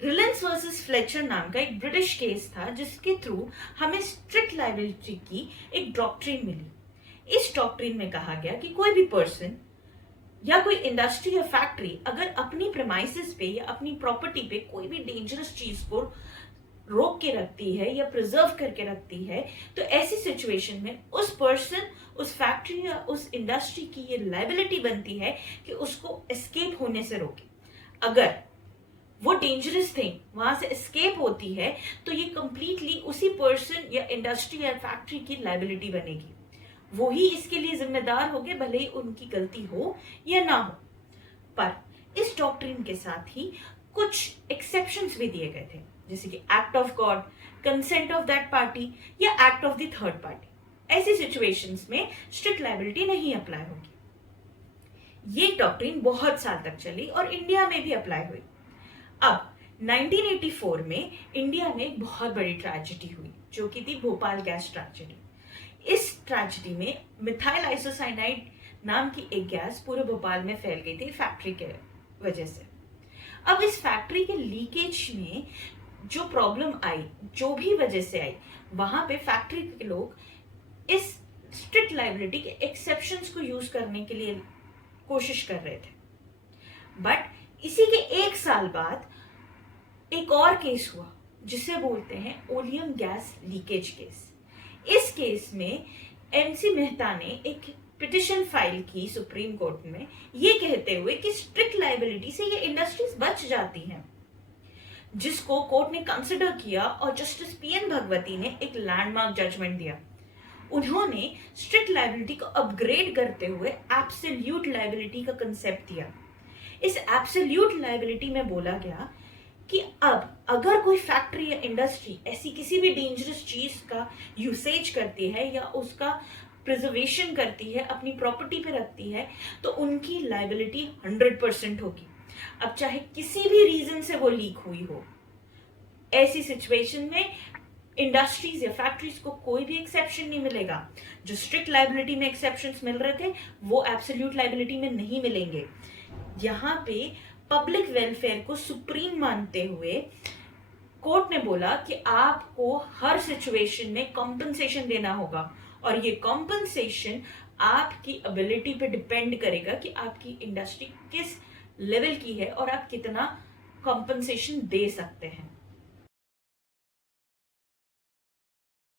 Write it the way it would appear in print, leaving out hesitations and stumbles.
Reliance versus Fletcher नाम का एक ब्रिटिश केस था जिसके थ्रू हमें स्ट्रिक्ट लायबिलिटी की एक डॉक्ट्रिन मिली। इस डॉक्ट्रिन में कहा गया कि कोई भी पर्सन या कोई इंडस्ट्री या फैक्ट्री अगर अपनी प्रेमाइसेस पे या अपनी प्रॉपर्टी पे कोई भी डेंजरस चीज को रोक के रखती है या प्रिजर्व करके रखती है, तो ऐसी सिचुएशन में उस पर्सन, उस फैक्ट्री या उस इंडस्ट्री की ये लायबिलिटी बनती है कि उसको एस्केप होने से रोके। अगर वो डेंजरस थिंग वहां से एस्केप होती है तो ये कंप्लीटली उसी पर्सन या इंडस्ट्री या फैक्ट्री की लायबिलिटी बनेगी। वो ही इसके लिए जिम्मेदार होंगे, भले ही उनकी गलती हो या ना हो। पर इस डॉक्ट्रिन के साथ ही कुछ एक्सेप्शंस भी दिए गए थे, जैसे कि act of God, consent of that party या act of the third party. ऐसी सिचुएशंस में स्ट्रिक्ट लायबिलिटी नहीं अप्लाई होगी। ये डॉक्ट्रिन बहुत साल तक चली और इंडिया में भी अप्लाई हुई। अब 1984 में इंडिया में एक बहुत बड़ी ट्रेजेडी हुई जो कि थी भोपाल गैस ट्रेजेडी। इस ट्रेजेडी में मिथाइल आइसोसाइनाइड नाम की एक गैस पूरे भोपाल में फैल गई थी फैक्ट्री के वजह से। अब इस फैक्ट्री के लीकेज में जो प्रॉब्लम आई, जो भी वजह से आई, वहां पे फैक्ट्री के लोग इस स्ट्रिक्ट लायबिलिटी के एक्सेप्शंस को यूज करने के लिए कोशिश कर रहे थे। बट इसी के एक साल बाद एक और केस हुआ जिसे बोलते हैं ओलियम गैस लीकेज केस। इस केस में एमसी मेहता ने एक पिटिशन फाइल की सुप्रीम कोर्ट में, ये कहते हुए कि स्ट्रिक्ट लायबिलिटी से ये इंडस्ट्रीज बच जाती हैं, जिसको कोर्ट ने कंसिडर किया और जस्टिस पीएन भगवती ने एक लैंडमार्क जजमेंट दिया। उन्होंने स्ट्रिक्ट लायबिलिटी को अपग्रेड करते हुए एब्सोल्यूट लायबिलिटी का कंसेप्ट दिया। इस एब्सोल्यूट लायबिलिटी में बोला गया कि अब अगर कोई फैक्ट्री या इंडस्ट्री ऐसी किसी भी डेंजरस चीज का यूसेज करती है या उसका प्रिजर्वेशन करती है, अपनी प्रॉपर्टी पे रखती है, तो उनकी लायबिलिटी 100% होगी। अब चाहे किसी भी रीजन से वो लीक हुई हो, ऐसी सिचुएशन में इंडस्ट्रीज या फैक्ट्रीज को कोई भी एक्सेप्शन नहीं मिलेगा। जो स्ट्रिक्ट लायबिलिटी में एक्सेप्शंस मिल रहे थे वो एब्सोल्यूट लायबिलिटी में नहीं मिलेंगे। यहाँ पे पब्लिक वेलफेयर को सुप्रीम मानते हुए कोर्ट ने बोला कि आपको हर सिचुएशन में कॉम्पनसेशन देना होगा और ये कॉम्पनसेशन आपकी एबिलिटी पे डिपेंड करेगा कि आपकी इंडस्ट्री किस लेवल की है और आप कितना कॉम्पनसेशन दे सकते हैं।